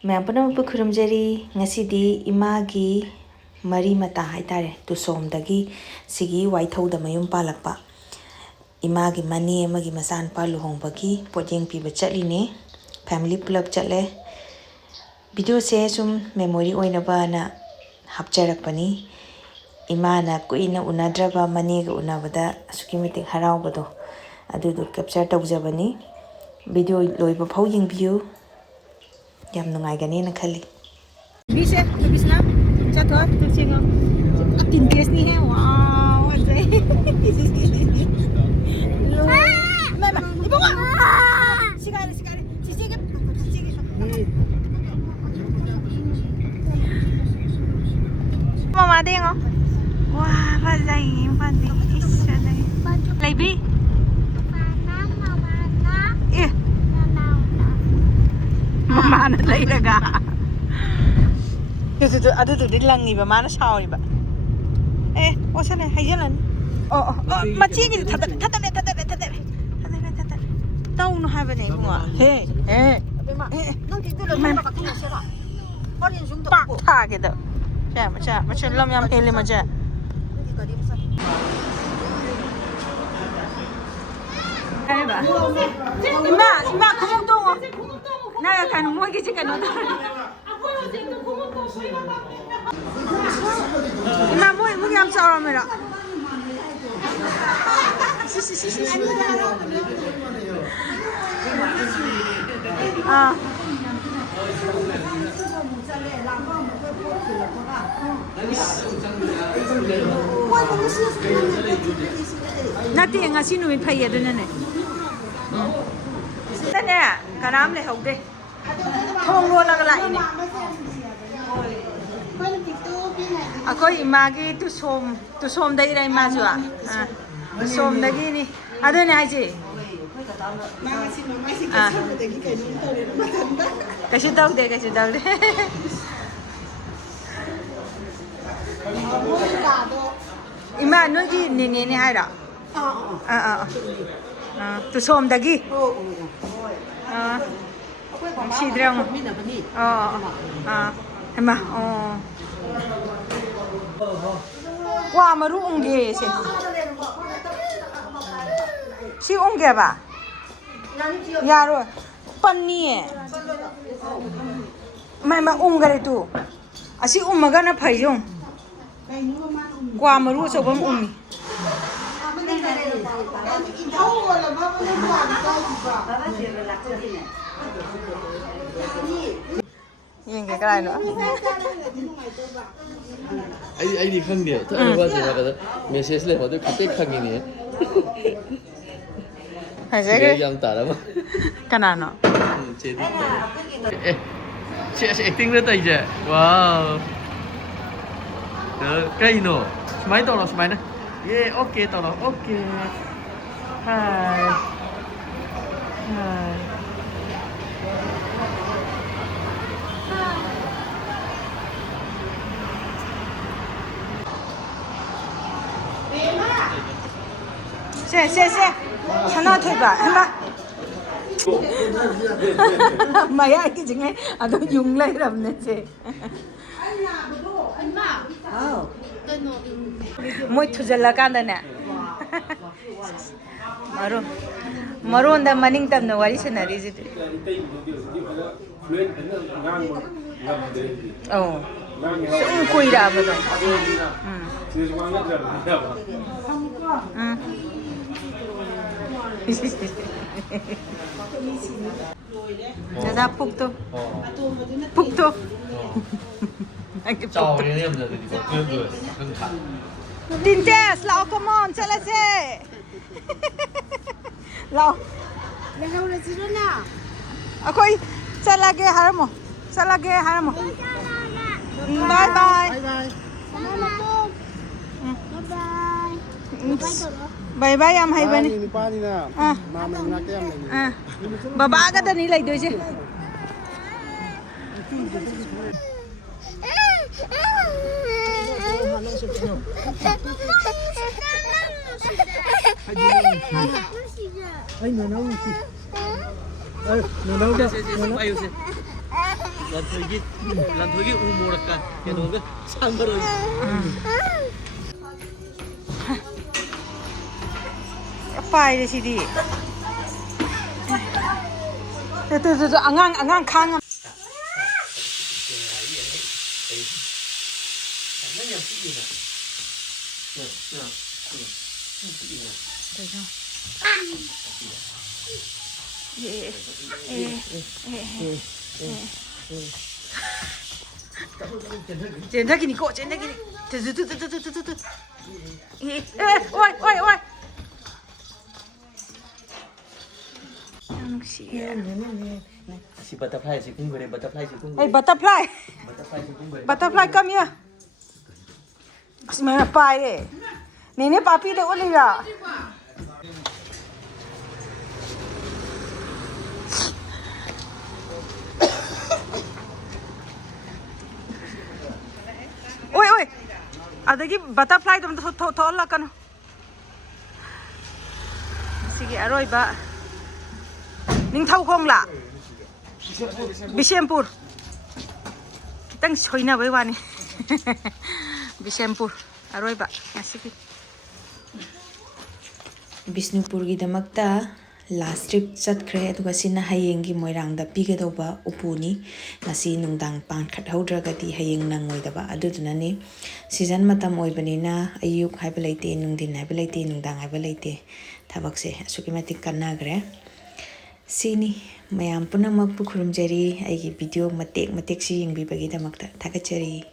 Ma'am panampu khurumjari ngasidi imagi mari mata haitare tusomdagi sigi waithauda mayum palakpa imagi mani amagi masan pa luhongbagi potyeng piba chatline family pulap chatle video se sum memory oinaba na hapcharakpani imana kuina unadraba mani ga unabada asukimetik harawbado adudu capture tawjabani video loiba phau yingbiu yam nungaigani na khali bise bisna chato tsinga tin piece ni hai wow ajai mama ibunga sigari sisige mama dengo wah bazai pandi isadai laibi mama na lairaga adudu di langiba mana sauriba osane hayalan machigi tatale tawno habane bunga he nang ti dulo ma ka tin sera orin sung to ta ge da macha lam yam hele maja ima kumong dongo na kan mo gi chicken no ima mo yam saura mera nati ngasi numit phai aduna ne tane karam le haude thong lo laga lai ne akoi imagi tu som dai rai ma ju tu som dagi ni adune ai ji kashi dog de ima no gi ni hai ra tu som dagi 시드랑 해마 와 마루 옹게 시 옹게 봐 야로 뻔니에 마마 옹가래 또 아시 옹마가나 파이종 와 마루 저건 옹미 Yang cái này nữa. Ai đi khăng địa, thôi qua giờ là cái message này họ tôi không biết khăng gì nè. Hay cái Yang tả lắm. cái nào nó? Chế đi. Chị acting rất tay chứ. Wow. Đó, cái gì nữa? Smile tao nó smile nè. Yeah, okay tao nó okay. Hi. Hi. xe sao nó thôi bà em ba mày ai cái gì nghe tôi dùng lấy làm này xe mỗi thứ giờ là can đây nè maroon da maning tam no wari sanari ji sung kuirabagi Nada pukto. Chào anh em giờ thì có cơm rồi, cơm thẳng. Dintes, lao come on, chala se. Lao. Leha ula jirona. Akoi chala ge haramo. Bye bye. Bye bye am hay bani. Baba ga da ni lai doi je. Ay, no, no, no. Ay, no, no, no. 란토기 우모랄까 걔도가 상거로 파이래 시디 저 앙앙 강 젠다기니 고 젠다기니 드드드드드드드 와 si butterfly si kungure butterfly si kungure Hey butterfly butterfly si kungure butterfly come here Smell pie Nene papi de olira Oi adagi butterfly dum thola kanu Sige aroiba Ningthau khong la Bishampur Kitang soina bai wani Bishampur aroiba ngasigi Bisnupurgi damakta last trip chatkre aduga sina hayengi moirangda pigedoba upuni ngasi nungdang pankhathaudragadi hayeng nangoidaba adudunani season matam oibanina ayuk haibalaite nungdin haibalaite nungdang haibalaite thabakse asukimati kannagre Sini mayam punamak pu khurumjari aigi video matek si yengbi bagi damakta thakachari